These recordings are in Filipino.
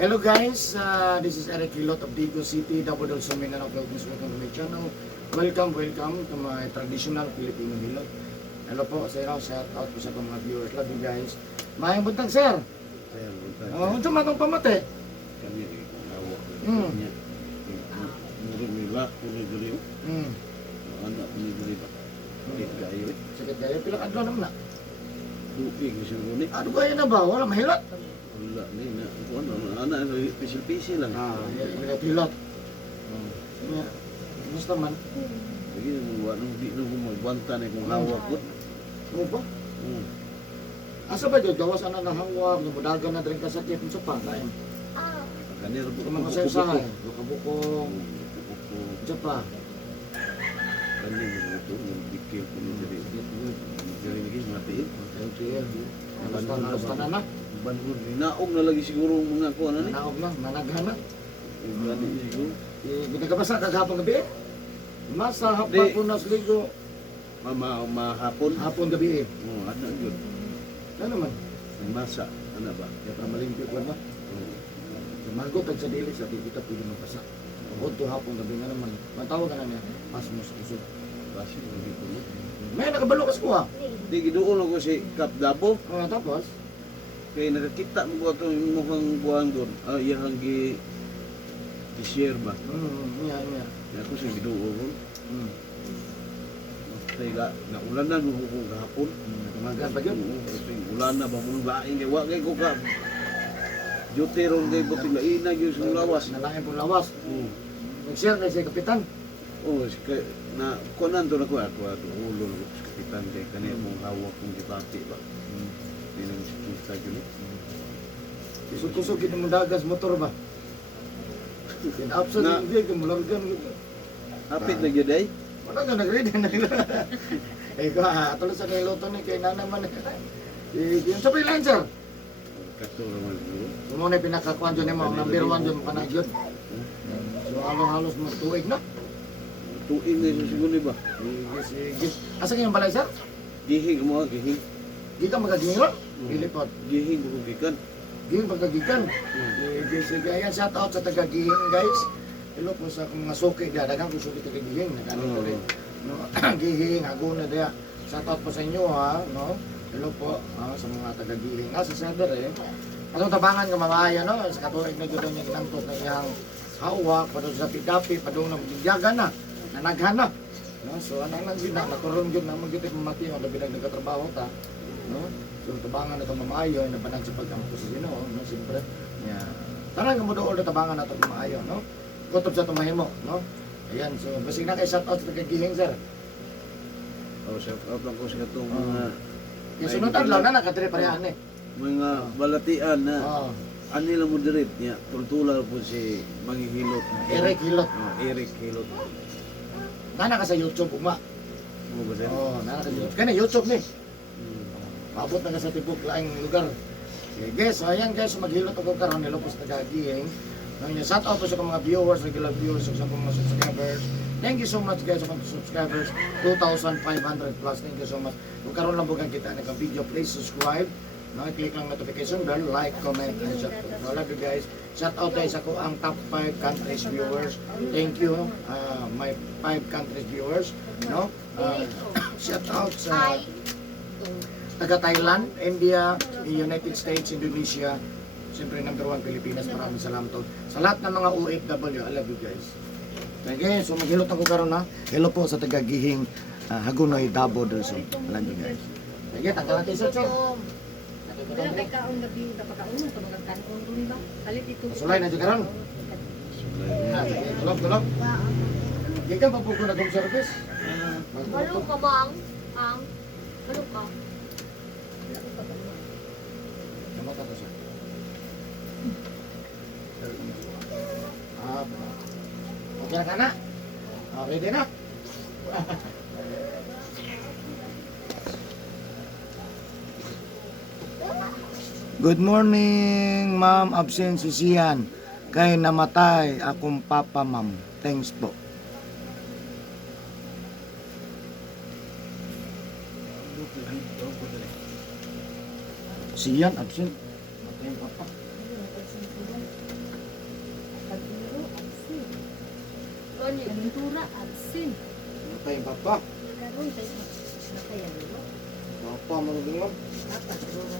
Hello guys, this is Eric Hilot of Digo City, Dabodol sa Mindanao. Welcome to my channel. Welcome to my traditional Filipino Hilot. Hello po sa inyo, shout out po sa mga viewers. Love you guys. Maayong buntag sir. Unsa man tong pamate? Kami awak Hmm. niya. Murid nila, murid diri. Anak ni diri ba? Kit kayo. Sakit kayo pila adlaw naman na. Dupi ko siguro ni. Ano kaya na ba? Wala mahilot. Wala ni na. Ano anak pisil-pisil lang. Hilot hilot. Ya, gusto man. Lagi mo ano di no magbanta na kung hawak ko. Ano ba? Asa ba jud gawas ana na hangwag, mudagan na drink ka sakit unsa pa kain. Kanir po Mga sayo-sayo, bukabukong, unsa pa. Kani mo to, bikil ko ni diri. Diri lagi mati. Basta na na. Bangun naog na lagi siguro mga kuan ani. Naog na, managhan na. Gani siguro. Ginagabasa kagapon gabi. Masa hapon po nas ligo. Mahapon. Hapon gabi. Oh, ano yun? Ano man? Masa, ano ba? Kaya para malimpyo ko ba? Magot sa dili sa di kita pwede magpasa. Udto hapon gabi nga naman. Matawag ka na niya. Pasmos usod. Kasi hindi ko mo. May nakabalo ka sa kuha. Di giduon ako si Kap Dabo. Tapos, Kaya nakakita mo ko itong mukhang buwan doon. Iyang share ba? Iya. Kaya ako siya giduon ko. Kaya naulan na doon ko kahapon. Tumagan pa yun. Ulan na ba mo lain kaya wag ko ka. Jote ron kay buti laina yung sa lawas. Nalain po lawas. Nag-share na siya kapitan. Oh, na kunan to na ko ako ulo ko sa kapitan kay kaniya mong hawak kong dibati ba. Hindi naman si Tusta yun. Kusog-kusog kita mo dagas motor ba? Kinapsa Na- hindi ka mulargan. Hapit na gyud ay. Wala ka nag-ready na nila. Ko tuloy sa niluto ni kay nanaman. Yung sa freelancer. Kato naman yun. Sumo na pinakakuan dyan mo, number 1 dyan ka na dyan. So halos mo tuig na. Tuig na yung siguro ba? Sige. Asa kayong balay sir? Gihing mo, gihing. Di ka magagingon? Pilipot. Gihing mo gikan. Gihing pagkagikan. Sige. Ayan, shout out sa taga-gihing guys. Hello po sa mga suki dyan. Dagang ko suki taga-gihing. Nagano ko rin. No? Gihing, aguna dyan. Shout out po sa inyo ha. No? Hello po sa mga taga-gihing. Sa Cedar eh. Atong tabangan nga mamaya no? Sa katuig na gano'n niya ginangkot na iyang hawak. Padung sa pidapi. Padung na magigyagan na. Nanaghan na. No? So anong lang din na. Naturon yun na mag-itip mamati. O labi lang nagkatrabaho ta. No? So tabangan na ito mamayo. Nabanag sa pagkampo sa Ginoo. No? Siyempre. Yeah. Tanang nga mo doon na tabangan na ito mamayo. No? Kutob sa tumahimo. No? Ayan. So basig na kay shout out sa taga-gihing sir. O, shout out lang ko sa itong mga Yung sunutan lang na nakatiri parehan eh. mga balatian na Oo. anila mo dirit niya. Tultula po si Manghihilot. Eric Hilot. Eric Hilot. Nana ka sa YouTube uma. Mo ba sir? Oo, nana ka sa YouTube. Kaya YouTube ni. Paabot na ka sa tibok laing lugar. Sige, so ayan guys, maghilot ako karon nilopos tagagihing. Nang shout out po sa mga viewers, regular viewers, sa mga subscribers. Thank you so much guys sa mga subscribers. 2,500 plus. Thank you so much. Kung karon lang bukan kita ng video, please subscribe. No, click lang notification bell, like, comment, and share. No, love you guys. Shout out guys ako ang top 5 countries viewers. Thank you, my 5 countries viewers. No, shout out sa taga Thailand, India, United States, Indonesia. Siyempre number 1 Pilipinas. Maraming salamat to. Sa lahat ng mga OFW, I love you guys. Okay, so maghilot ako karon ha. Hello po sa taga-gihing Hagonoy, Davao del Sur. Alam niyo guys. Sige, tanggal natin sa chat. Pero kay kaon gabi kapakaon to magkanon dun ba? Kalit ito. Sulay na dyan karon. Tulog. Gikan pa po ko nag-home service. Balo ka bang? Balo ka. Kamata ko siya. Okay na ka na? Ready na? Good morning, ma'am. Absent si Sian. Kay namatay akong papa, ma'am. Thanks po. Sian, absent. Matay ang papa. Ventura, Alcin. Matay ang papa. Karoon tayo. Nakaya dito. Papa, manulungan. Papa, siguro.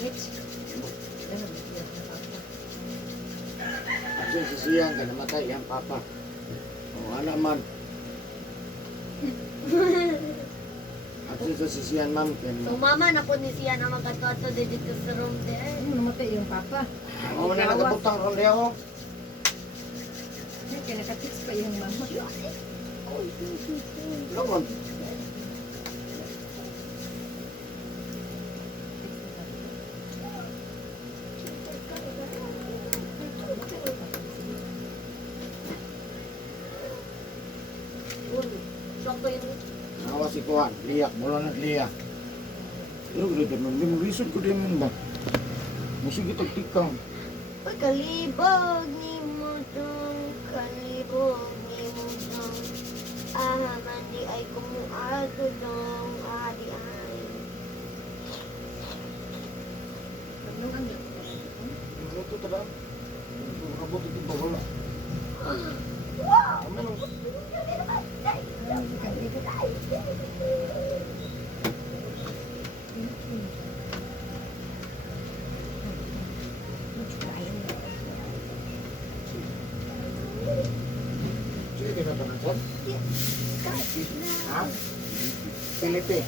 Next. Ano ba yun? Papa. Kasi sisiyan ka, namatay ang papa. O, ano man. At sa sisiyan, ma'am. So mama na po ni siya na magkatuato dito sa room there. Ano namatay yung papa? Oo, na nagabutang ron di ako. Kaya nakatix pa yung mama. Lumon. Shock ko yun. Awa si Kuhan, liyak, mula nagliyak. Pero gano'n naman, hindi mo reason ko din mo ba? Masige tagtikang. Uy, kalibog ni mo dong, kalibog ni mo dong. Mandi ay kumuado dong, adi ay. Ano ang Ano ito tada? Abot ito ba wala? Ano nang... Sige na tanan sir? Ha? Pilipin.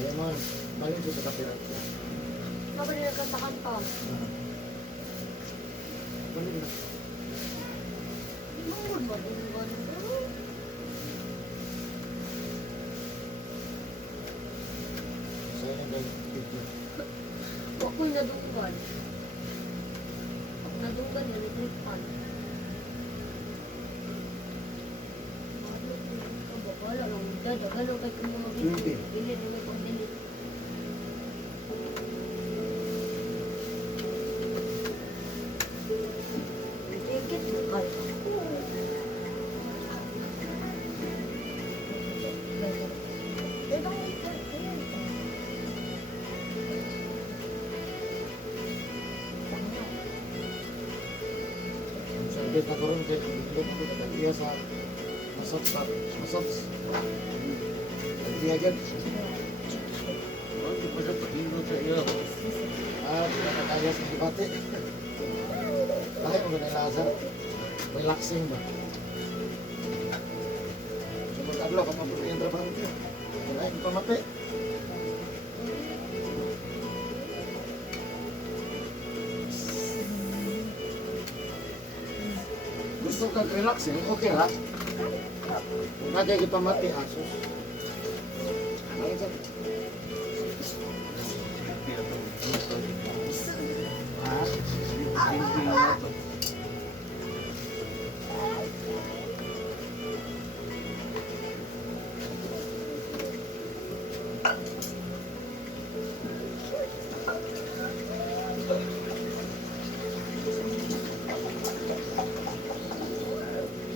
Ayan man, balik ko sa kapiran. Kapag nagkatakan pa. Balik na. Lord, madunggan ko. Sa'yo na dahil picture. Huwag ko'y nadunggan. Pag nadunggan, nilitripan. Wala lang, dadagalo kay kumulong. Hindi. Dili, dili, kung dili. Tigit mo ka. Sandit na karoon kay Itlog ko nag-iya sa massage. Iya dyan. Bakit pa siya pahinod sa iyo? Di na nakaya sa debate. Bakit mo ganun Lazar? Relaxing ba? So mag-adlaw ka pa po yung trabaho ko. Wala yung pamati. Gusto kang relaxing, okay ra? Kung nga kayo pamati, asos. Ano yun dyan?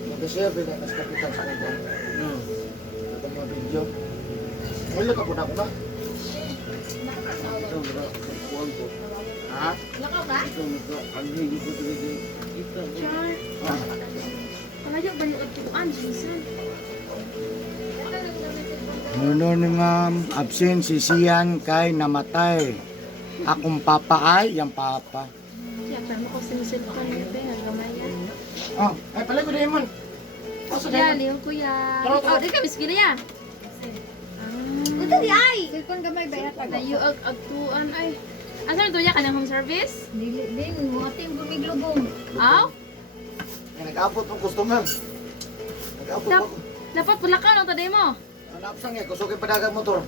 Mag-share din ang kapitan sa mga itong mga video. Wala ka po na ako na. Ito ba? Kuwan ko. Ha? Lakaw ka? Ito ba? Ang higit ko talaga. Ito ba? Char, Ah, palayo ba yung atuan, Jason? Noon nga absent si Sian kay namatay. Akong papa ay yung papa. Kaya pa mo ko sinusilpan niyo ba, nagamaya. Oh, ay pala ko din man. Asa Kuya, ka? liyo kuya. Tara, tara. Oh, di ka miski na ya. Ito di ay! Cellphone gamay ba yata? Layo agtuan ay. Asa to ya kanang home service? Dili din mo ating gumiglubong. Aw, Ay, nag-abot ng customer. Nag-abot Tap. ako. dapat pula ka no taday mo. Napsang eh, kusog yung padagang motor.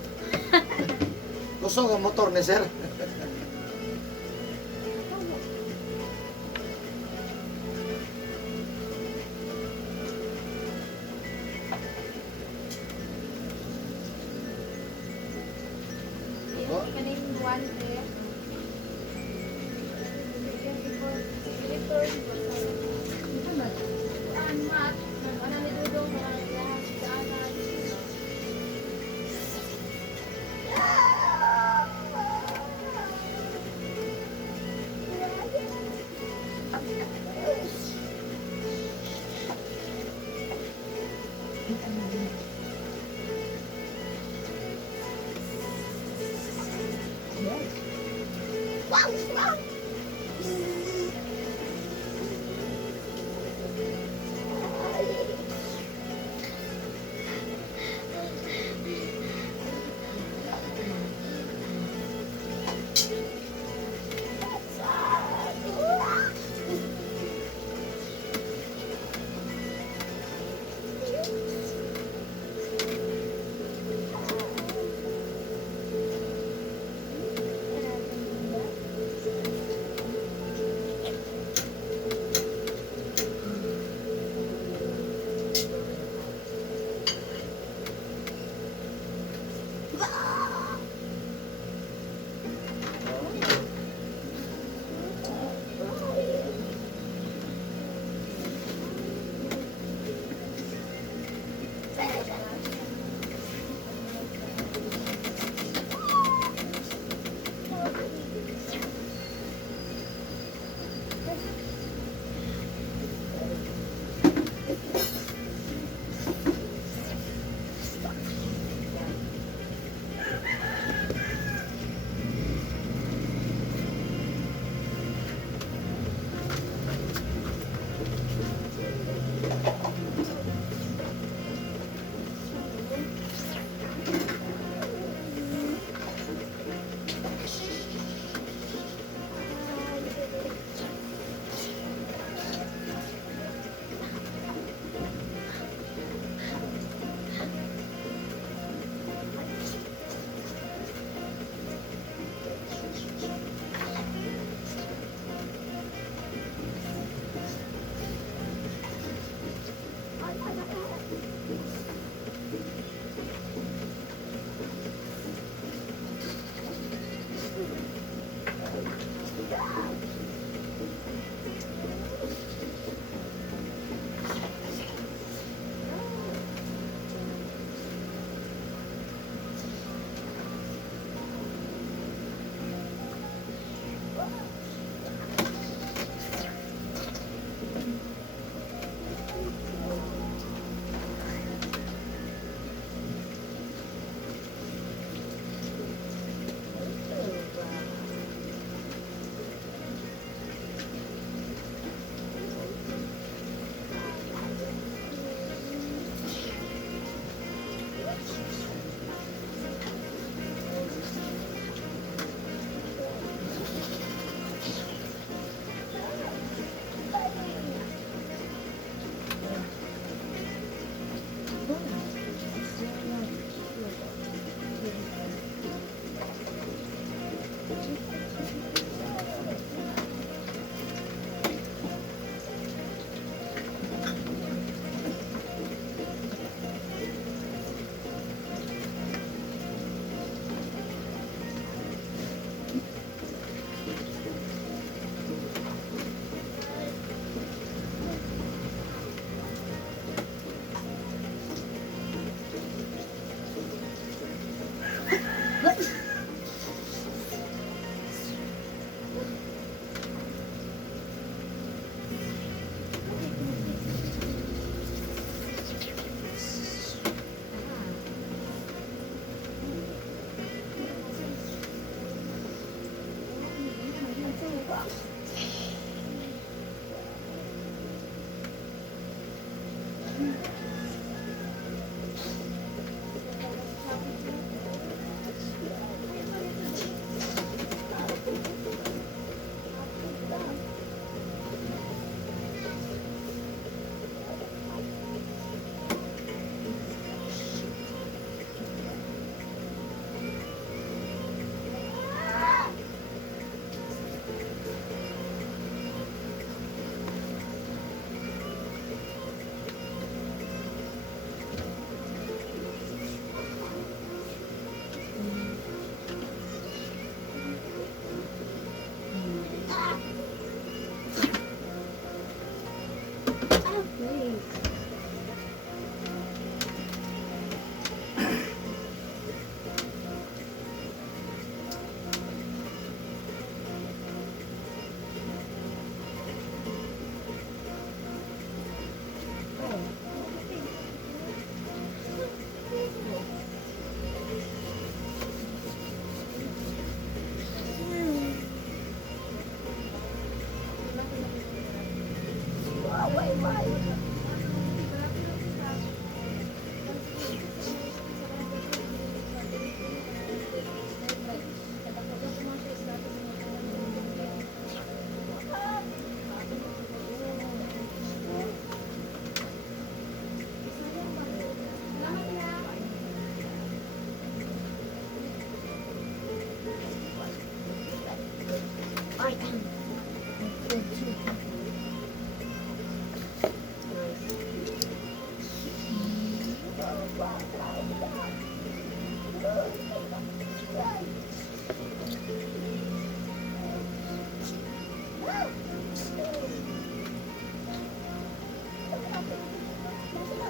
Kusog ang motor ni sir. importante. Kuan mat, ano ni dudong mga lahat dagat.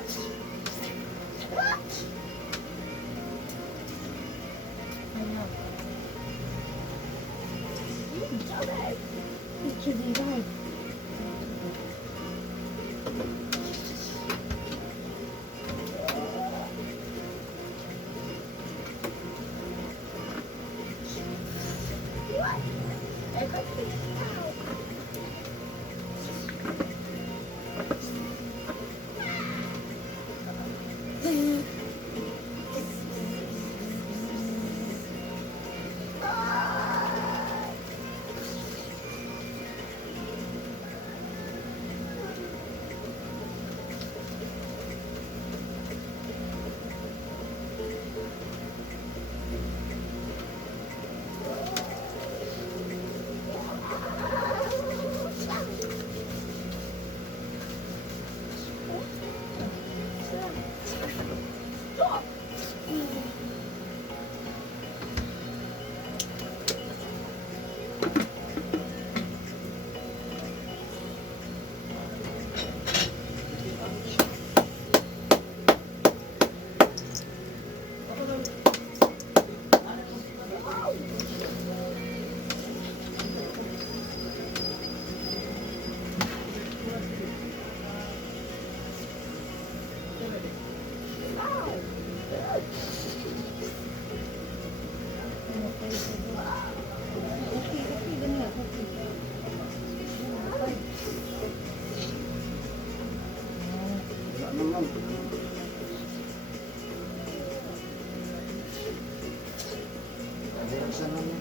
Ano? Picture din guys. Wala naman. Meron siya naman.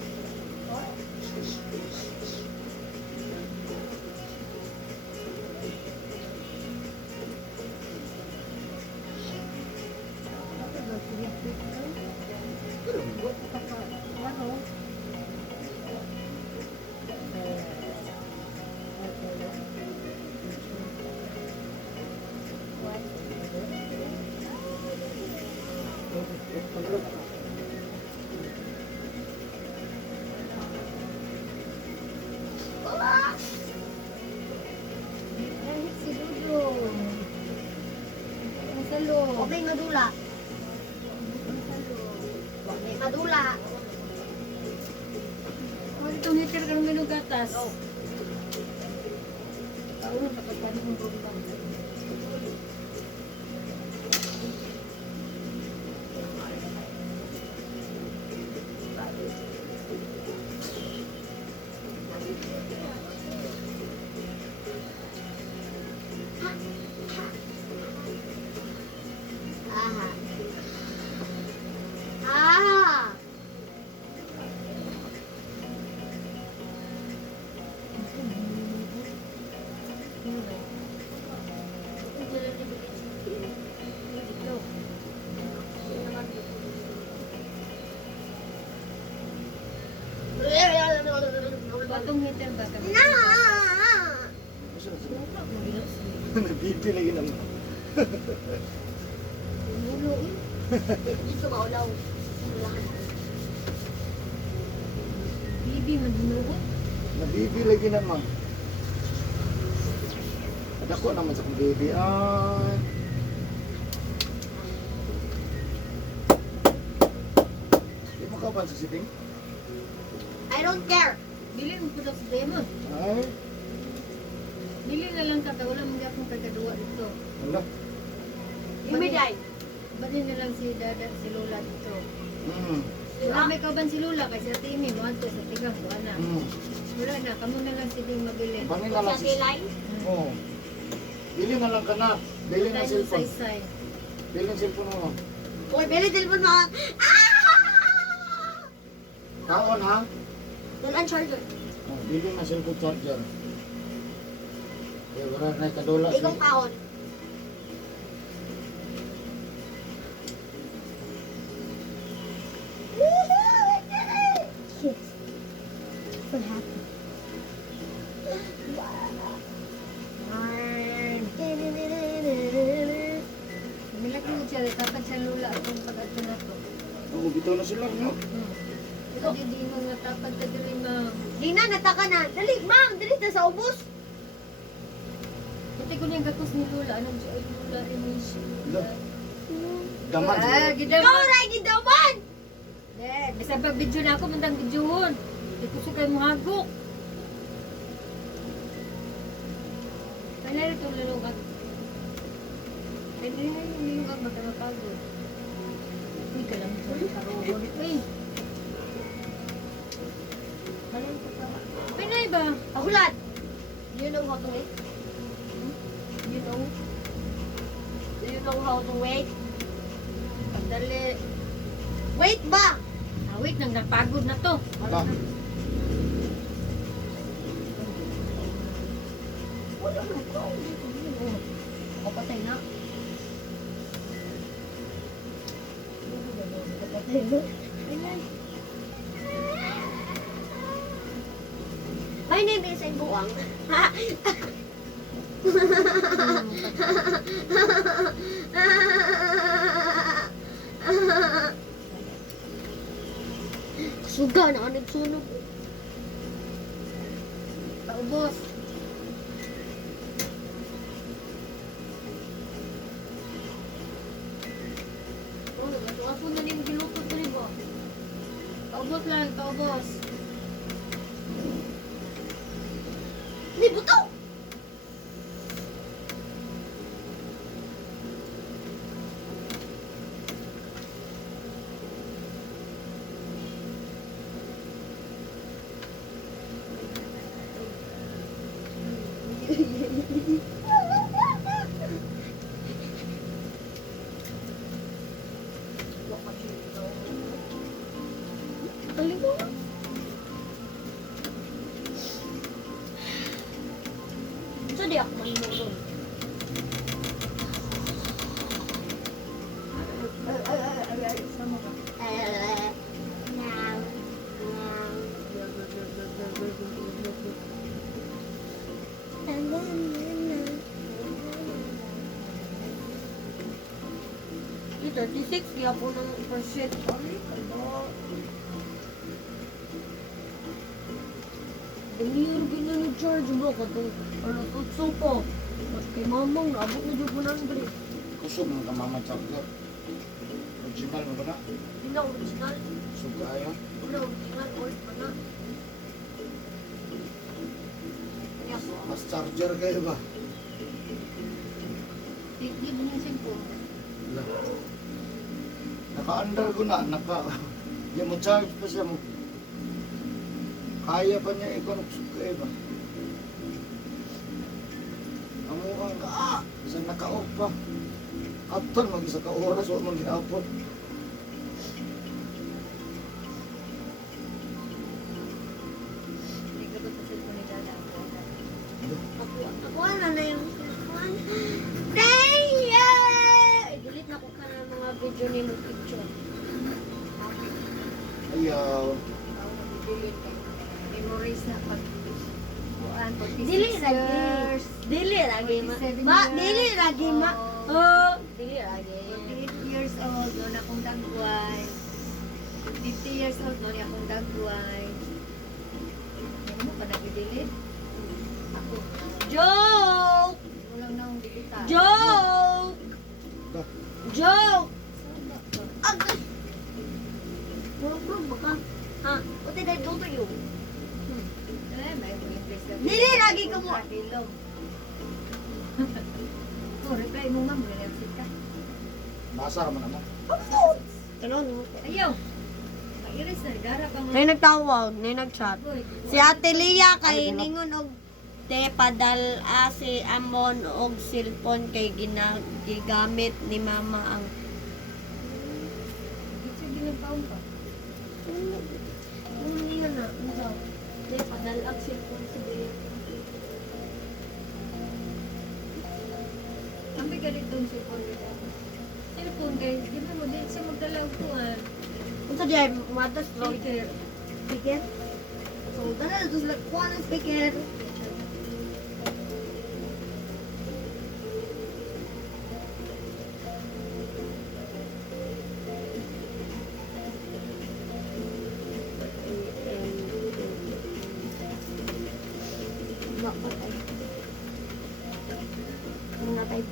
Kahit si Dudo. Ang salo. Huwag may madula. Huwag may madula. Huwag itong hitir kang minugatas. Ako, napagpanin kong bumbang. Aha. Ah! Batong hitir ba kami? Na! Nagbibi lagi naman. Mulo eh. Dito maulaw. Bibi, madunugot. Nabibi lagi naman. Dako naman sa kong baby. Ay. Di mo ka ba sa sitting? I don't care. Bili mo po sa demo. Ay. Bili na lang ka, wala mong akong kagaduwa dito. Wala. Imigay. Bali na lang si Dada, si Lola dito. Hmm. Wala may kauban si Lola, kasi sa Timi, mo ato sa tigang ko, ana. Hmm. Wala na, kamo na lang si Ding mabili. Bangin na lang Sa si... kilay. Oo. Bili na lang ka na. Bili na Tayo cellphone. say-say. Bili ng cellphone mo. Uy, bili telephone mo. Ah! Kaon ha? Doon ang charger. Oh, bili na cellphone charger. Kaya wala na kadula. Ikong kaon. What happened? Milaki mo siya, tatag siya Lola akong pag-ato na to. Oo, bitaw na sila, no? Hindi di mo nga tapad ka diri ma. Di na, nataka na. Dali, ma'am, dali na sa ubos. Pati ko niyang gakos ni Lola, anong siya ay Lola rin siya. Lo. Daman Ah, siguro. gidam. Ikaw ray gidaman. Bisa pag video na ako, mandang videohon. Di ko sukay mo hagok. Kaya ito lulungan. Kaya lulungan magkakapagod. Uy, ka lang ito. Karugod. Uy. Balon ko pa. Pinay ba? Pahulat. You know how to wait? You know? Do you know how to wait? Dali. Wait ba? Wait, nang napagod na to. Ba? Wala mo ko. O patay na. Patay na. My name is Buang. Suga na nagsunog. Paubos. Oh, nagatuapo na rin gilupot ko rin ba? Paubos lang, paubos. Ni buto. Galing mo. So di ako mahimulog. Sama ka. Yung 36, kaya po ng percent. Ay, kala. Dahil ginag-charge mo ko itong tutso ko. At kay mamang, naabot na dyan po ng break. Kusog ng kamama chocolate. Original mo ba na? Hindi na original. Suga ayaw. Wala original, old pa na. Kaya po. Mas charger kayo ba? Di mo niya cellphone. Wala. Naka-under ko na. Di mo charge pa siya mo. Kaya pa niya ikaw kayo ba? Ang mukhang isang naka-off pa. Aton, mag-isa ka oras o mag-iapon. Hindi ka ba sa cellphone ni Dada? Ako na yung cellphone. Daya! I-delete na ko ka ng mga video ni mo picture. Ayaw. Delete ka. Memories na pag buwan, 46 Dili lagi. years. Dili lagi ma. 47 Ma, years. dili lagi ma. Oh. Oh, dili lagi. 48 years old, doon akong dagway. 50 years old, doon akong dagway. Hindi mo pa nag-delete? Ako. Joke! Hindi mo lang na akong delete. Joke! Da. Joke! Sama ka. Agay! Murag-murag ba ka? Ha? O ti dahil doon tayo. Eh, may English ka. Dili, lagi ka mo. Ilong. Oh, reply mo ma'am, relaxit ka. Basa naman naman. Ano? Ayaw. Iris na, gara pa mo. May nagtawag, may nagchat. Uy, Si Ate Lia kay ningon og te padal si amon og cellphone kay gigamit ni mama ang Dito ginagpaon pa. ano niya na ano te padal ang cellphone si Bea. Ang bigalit doon sa phone nila. Cellphone guys, di ba mo din sa magdalaw kuhan. Unsa di ay matas Speaker. speaker? So dala dos like kuan ang speaker. Bakit ay? Ano na tayo?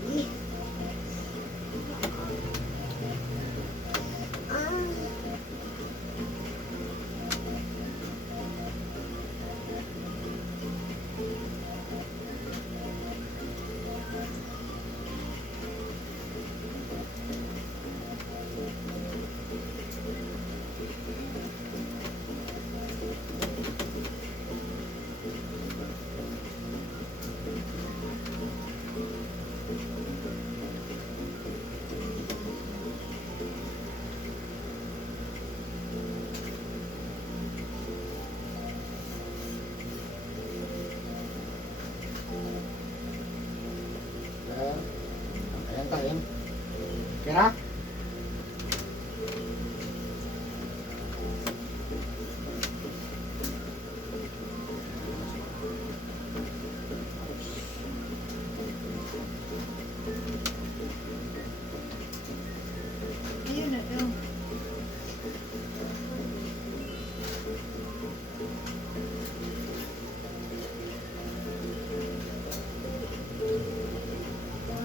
Okay na? Ayun na daw.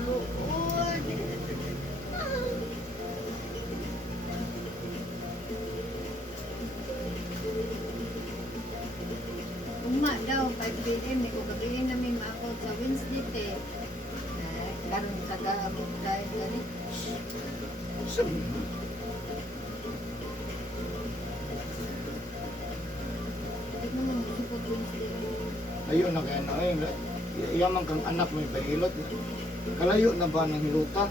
Luod. Uma daw, 5 p.m. May kagabihin namin maakot sa Wednesday, te. Karon taga-abot tayo gani. Di mo nang support Wednesday. Ayun na kaya na eh. Yaman kang anak may pahilot. Kalayo na ba ng hiluta?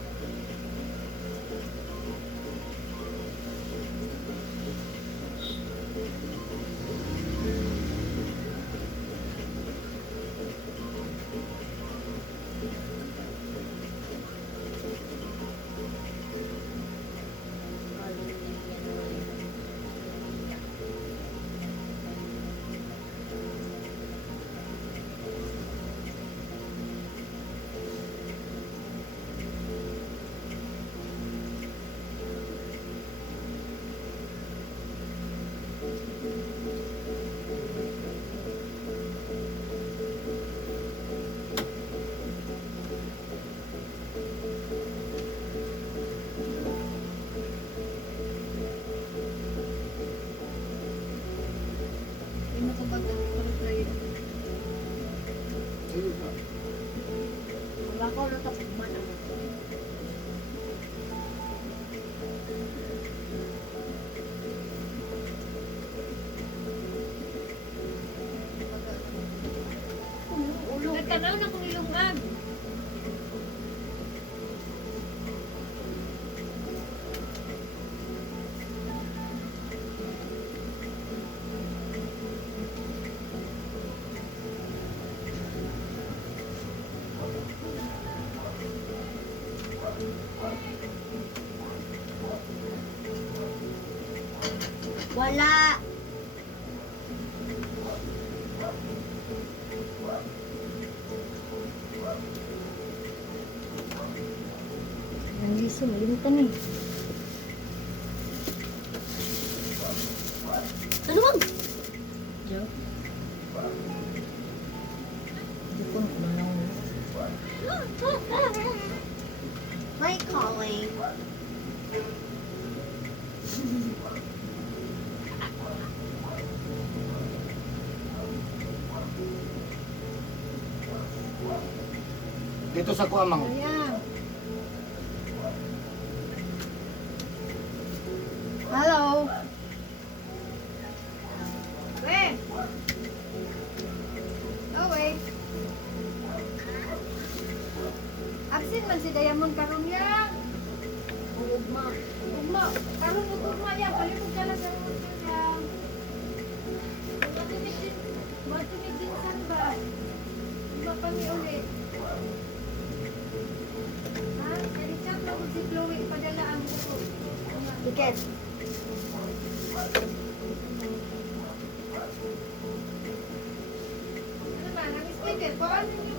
Di mo ko pag-try. Ayun na. Wala ko na tapos man ang ulo. Nagtanaw na kong ilungag. Wala. Ang liso, malimutan eh. Ano bang? Jo? Dukon ko na lang. My calling. Dito sa kuamang. Ayan. Hello. Wait. Oh, wait. Absent man si Diamond karon ya. Ugma. Ugma, karon ugma ya, palibog ka na sa hotel ya. Matumig din san ba? Iba kami ulit. Ha? Kaya mo si Chloe, padala ang buko. Tiket. Ano ba? Nang speaker? Paano